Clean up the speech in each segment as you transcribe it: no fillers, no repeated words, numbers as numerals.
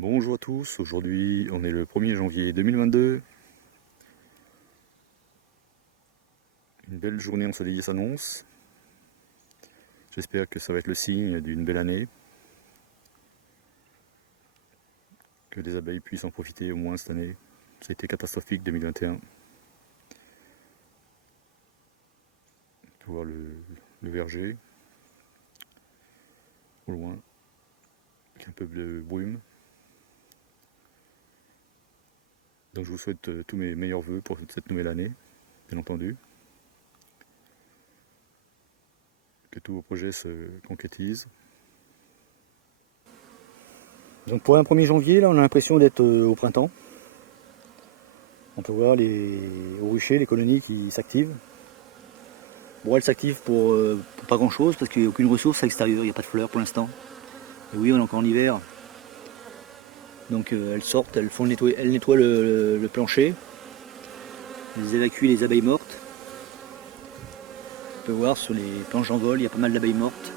Bonjour à tous, aujourd'hui on est le 1er janvier 2022. Une belle journée ensoleillée s'annonce. J'espère que ça va être le signe d'une belle année. Que les abeilles puissent en profiter au moins cette année. Ça a été catastrophique 2021. On peut voir le verger au loin, avec un peu de brume. Donc je vous souhaite tous mes meilleurs voeux pour cette nouvelle année, bien entendu. Que tous vos projets se concrétisent. Donc pour un 1er janvier, là, on a l'impression d'être au printemps. On peut voir au rucher les colonies qui s'activent. Bon, elles s'activent pour pas grand chose parce qu'il n'y a aucune ressource à l'extérieur, il n'y a pas de fleurs pour l'instant. Et oui, on est encore en hiver. Donc elles sortent, elles nettoient le plancher. Elles évacuent les abeilles mortes. On peut voir sur les planches d'envol, il y a pas mal d'abeilles mortes.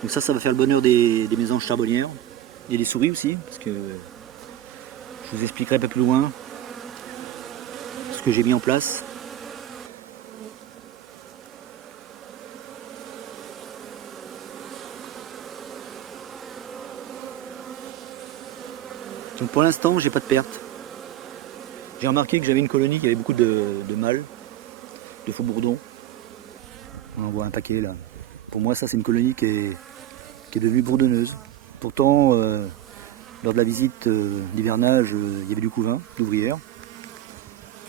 Donc ça va faire le bonheur des mésanges charbonnières. Et des souris aussi, parce que je vous expliquerai un peu plus loin ce que j'ai mis en place. Donc pour l'instant, j'ai pas de perte. J'ai remarqué que j'avais une colonie qui avait beaucoup de mâles, de faux bourdons. On en voit un paquet là. Pour moi, ça c'est une colonie qui est devenue bourdonneuse. Pourtant, lors de la visite d'hivernage, il y avait du couvain, d'ouvrières.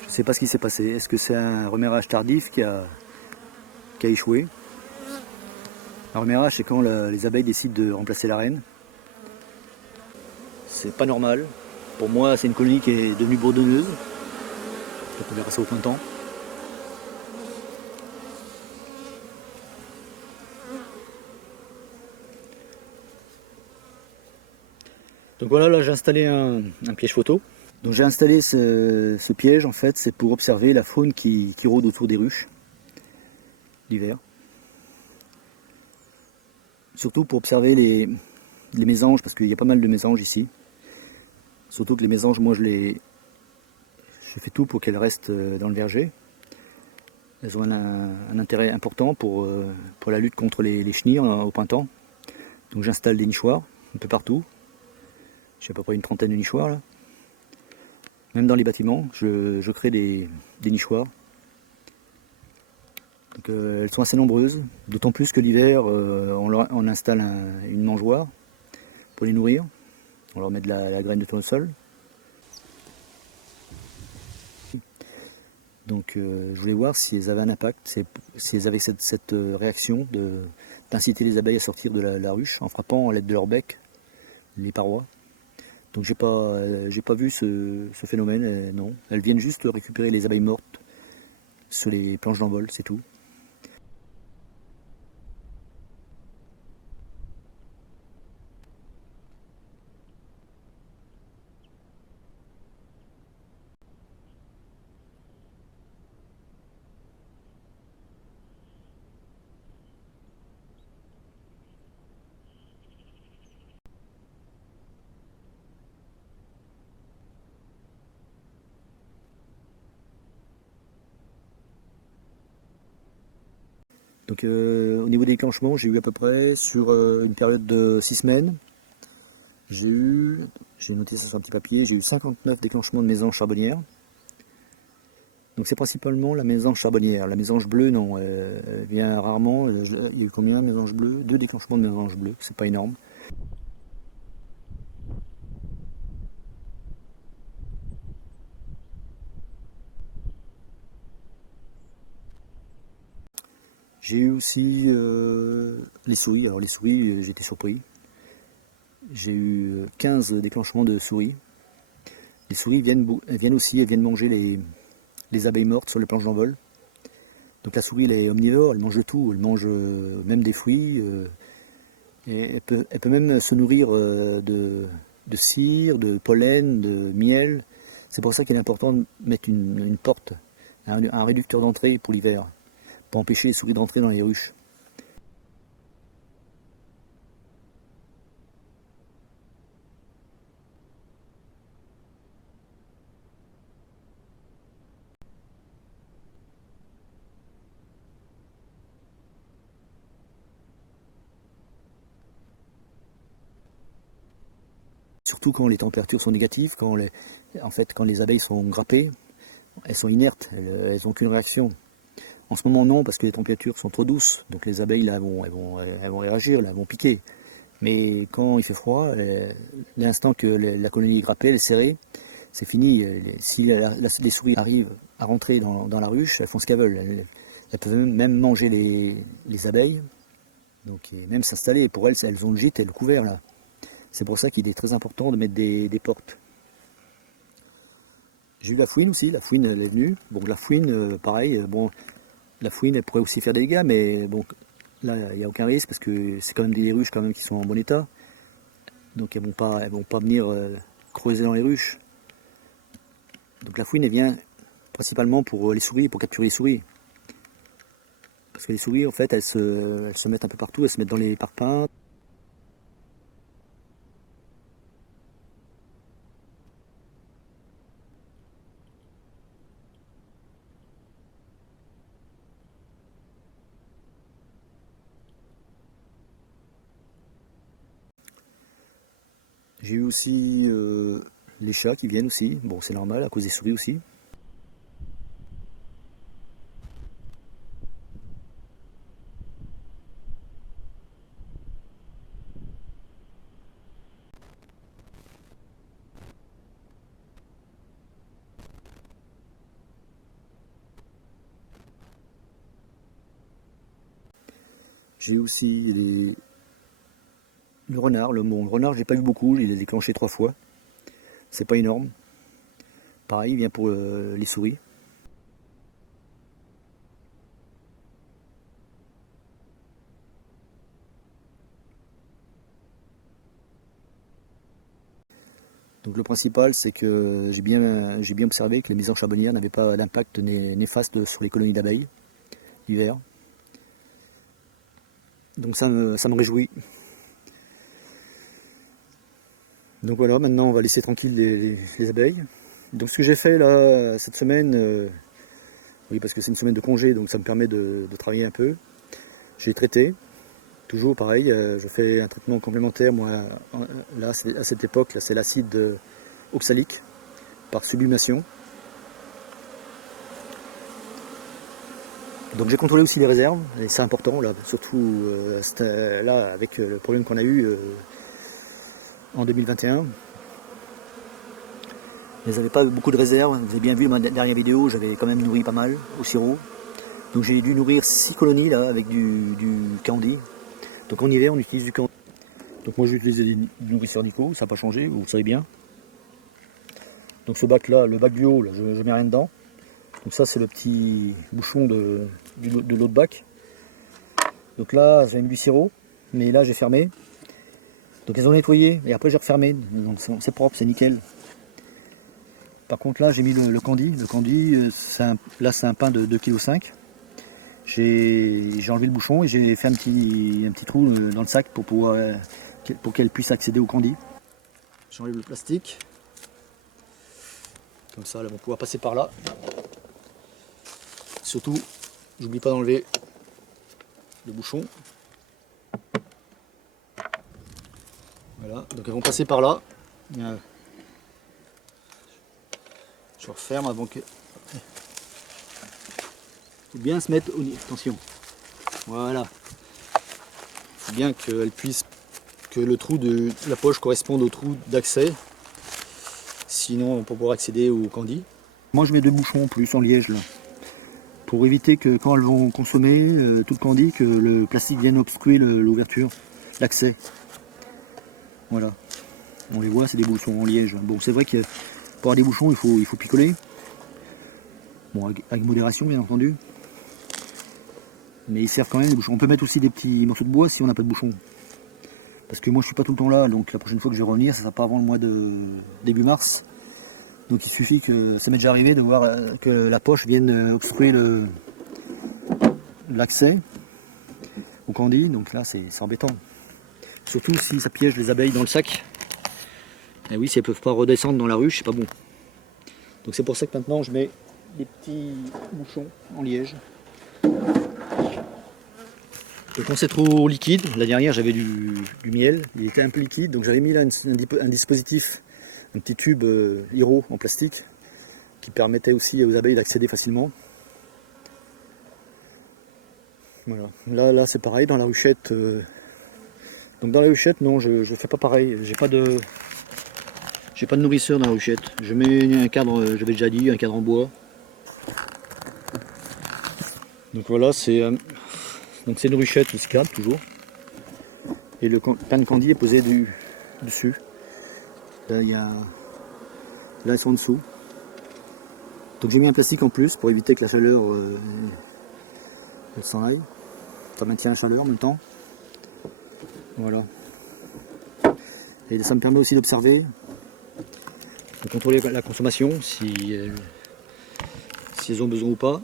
Je ne sais pas ce qui s'est passé. Est-ce que c'est un remération tardif qui a échoué? Un remération, c'est quand les abeilles décident de remplacer la reine. C'est pas normal. Pour moi, c'est une colonie qui est devenue bourdonneuse. Donc on verra ça au printemps. Donc voilà, là j'ai installé un piège photo. Donc j'ai installé ce piège, en fait, c'est pour observer la faune qui rôde autour des ruches l'hiver. Surtout pour observer les mésanges, parce qu'il y a pas mal de mésanges ici. Surtout que les mésanges, moi je fais tout pour qu'elles restent dans le verger. Elles ont un intérêt important pour la lutte contre les chenilles au printemps. Donc j'installe des nichoirs un peu partout. J'ai à peu près une trentaine de nichoirs là. Même dans les bâtiments, je crée des nichoirs. Donc, elles sont assez nombreuses, d'autant plus que l'hiver, on installe une mangeoire pour les nourrir. On leur met de la graine de tournesol. Donc je voulais voir si elles avaient un impact, si elles avaient cette réaction d'inciter les abeilles à sortir de la ruche en frappant à l'aide de leur bec les parois. Donc j'ai pas vu ce phénomène, non. Elles viennent juste récupérer les abeilles mortes sur les planches d'envol, c'est tout. Donc au niveau des déclenchements, j'ai eu à peu près sur une période de 6 semaines, j'ai noté ça sur un petit papier, j'ai eu 59 déclenchements de mésanges charbonnières. Donc c'est principalement la mésange charbonnière. La mésange bleue, non, elle vient rarement. Il y a eu combien de mésanges bleues? 2 déclenchements de mésanges bleues, c'est pas énorme. J'ai eu aussi les souris. Alors les souris, j'étais surpris. J'ai eu 15 déclenchements de souris. Les souris elles viennent manger les abeilles mortes sur les planches d'envol. Donc la souris, elle est omnivore, elle mange de tout. Elle mange même des fruits. Et elle peut même se nourrir de cire, de pollen, de miel. C'est pour ça qu'il est important de mettre une porte, un réducteur d'entrée pour l'hiver, pour empêcher les souris d'entrer dans les ruches. Surtout quand les températures sont négatives, en fait, quand les abeilles sont grappées, elles sont inertes, elles n'ont aucune réaction. En ce moment non, parce que les températures sont trop douces, donc les abeilles là, elles vont réagir, là, elles vont piquer. Mais quand il fait froid, l'instant que la colonie est grappée, elle est serrée, c'est fini. Si les souris arrivent à rentrer dans la ruche, elles font ce qu'elles veulent. Elles peuvent même manger les abeilles, donc, et même s'installer. Pour elles, elles ont le gîte et le couvert là. C'est pour ça qu'il est très important de mettre des portes. J'ai eu la fouine aussi, la fouine elle est venue. Bon, la fouine, pareil, bon, la fouine elle pourrait aussi faire des dégâts, mais bon, là il n'y a aucun risque parce que c'est quand même des ruches quand même qui sont en bon état. Donc elles vont pas venir creuser dans les ruches. Donc la fouine elle vient principalement pour les souris, pour capturer les souris. Parce que les souris en fait elles se mettent un peu partout, elles se mettent dans les parpaings. J'ai eu aussi les chats qui viennent aussi, bon c'est normal à cause des souris aussi. J'ai aussi le renard, le renard j'ai pas eu beaucoup, il est déclenché 3 fois. C'est pas énorme. Pareil, il vient pour les souris. Donc le principal, c'est que j'ai bien observé que les maisons charbonnières n'avaient pas d'impact néfaste sur les colonies d'abeilles l'hiver. Donc ça me réjouit. Donc voilà, maintenant on va laisser tranquille les abeilles. Donc ce que j'ai fait là cette semaine, oui parce que c'est une semaine de congé, donc ça me permet de travailler un peu. J'ai traité, toujours pareil, je fais un traitement complémentaire, moi là à cette époque, là c'est l'acide oxalique par sublimation. Donc j'ai contrôlé aussi les réserves, et c'est important, là, surtout là avec le problème qu'on a eu en 2021. Je n'avais pas beaucoup de réserves, vous avez bien vu dans ma dernière vidéo, j'avais quand même nourri pas mal au sirop. Donc j'ai dû nourrir 6 colonies là avec du candy. Donc en hiver on utilise du candy. Donc moi j'ai utilisé des nourrisseurs Nico, ça n'a pas changé, vous le savez bien. Donc ce bac là, le bac du haut, là, je ne mets rien dedans. Donc ça c'est le petit bouchon de l'autre bac. Donc là j'ai mis du sirop, mais là j'ai fermé. Donc elles ont nettoyé et après j'ai refermé. Donc c'est propre, c'est nickel. Par contre là j'ai mis le candy. Le candy, là c'est un pain de 2,5 kg. J'ai enlevé le bouchon et j'ai fait un petit trou dans le sac pour qu'elle puisse accéder au candy. J'enlève le plastique. Comme ça, elles vont pouvoir passer par là. Surtout, j'oublie pas d'enlever le bouchon. Voilà, donc elles vont passer par là. Je referme avant que... Il faut bien se mettre au niveau. Attention. Voilà. Il faut bien qu'elle puisse... que le trou de la poche corresponde au trou d'accès. Sinon, on peut pouvoir accéder au candy. Moi, je mets 2 bouchons en plus en liège là. Pour éviter que quand elles vont consommer tout le candy, que le plastique vienne obstruer l'ouverture, l'accès. Voilà. On les voit, c'est des bouchons en liège. Bon, c'est vrai que pour avoir des bouchons, il faut picoler. Bon, avec modération, bien entendu. Mais ils servent quand même, les bouchons. On peut mettre aussi des petits morceaux de bois si on n'a pas de bouchon. Parce que moi, je suis pas tout le temps là, donc la prochaine fois que je vais revenir, ça sera pas avant le mois de début mars. Donc il suffit que ça m'est déjà arrivé de voir que la poche vienne obstruer l'accès au candy. Donc là, c'est embêtant. Surtout si ça piège les abeilles dans le sac. Et oui, si elles ne peuvent pas redescendre dans la ruche, c'est pas bon. Donc c'est pour ça que maintenant je mets des petits bouchons en liège. Donc quand c'est trop liquide, la dernière j'avais du miel, il était un peu liquide, donc j'avais mis là un dispositif, un petit tube Hiro en plastique, qui permettait aussi aux abeilles d'accéder facilement. Voilà. Là c'est pareil dans la ruchette. Donc dans la ruchette, non, je fais pas pareil. J'ai pas de nourrisseur dans la ruchette. Je mets un cadre, j'avais déjà dit, un cadre en bois. Donc voilà, c'est une ruchette muscade toujours. Et le pain de candy est posé dessus. Là ils sont en dessous. Donc j'ai mis un plastique en plus pour éviter que la chaleur elle s'en aille. Ça maintient la chaleur en même temps. Voilà. Et ça me permet aussi d'observer, de contrôler la consommation, si elles ont besoin ou pas.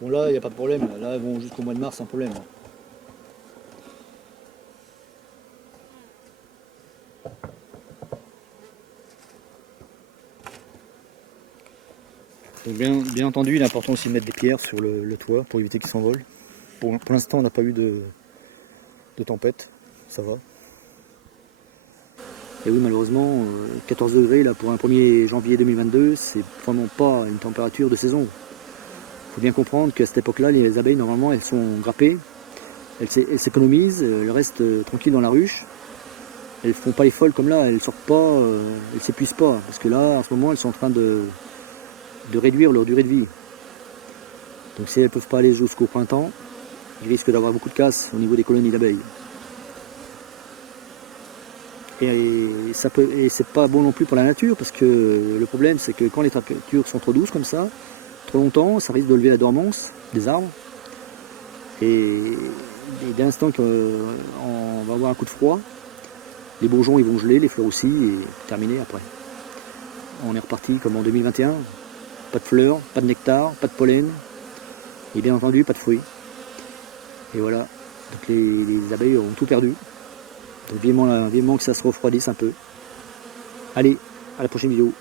Bon là, il n'y a pas de problème. Là, elles vont jusqu'au mois de mars sans problème. Donc bien entendu, il est important aussi de mettre des pierres sur le toit pour éviter qu'ils s'envolent. Pour l'instant, on n'a pas eu de tempête, ça va. Et oui, malheureusement, 14 degrés là, pour un 1er janvier 2022, c'est vraiment pas une température de saison. Il faut bien comprendre qu'à cette époque-là, les abeilles, normalement, elles sont grappées, elles s'économisent, elles restent tranquilles dans la ruche. Elles ne font pas les folles comme là, elles sortent pas, elles s'épuisent pas. Parce que là, en ce moment, elles sont en train de réduire leur durée de vie. Donc si elles ne peuvent pas aller jusqu'au printemps, il risque d'avoir beaucoup de casse au niveau des colonies d'abeilles. Et c'est pas bon non plus pour la nature, parce que le problème c'est que quand les températures sont trop douces comme ça, trop longtemps, ça risque de lever la dormance des arbres. Et dès l'instant qu'on va avoir un coup de froid, les bourgeons ils vont geler, les fleurs aussi, et terminé après. On est reparti comme en 2021, pas de fleurs, pas de nectar, pas de pollen, et bien entendu pas de fruits. Et voilà, donc les abeilles ont tout perdu. Donc vivement que ça se refroidisse un peu. Allez, à la prochaine vidéo.